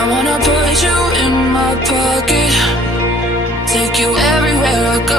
I wanna put you in my pocket, take you everywhere I go.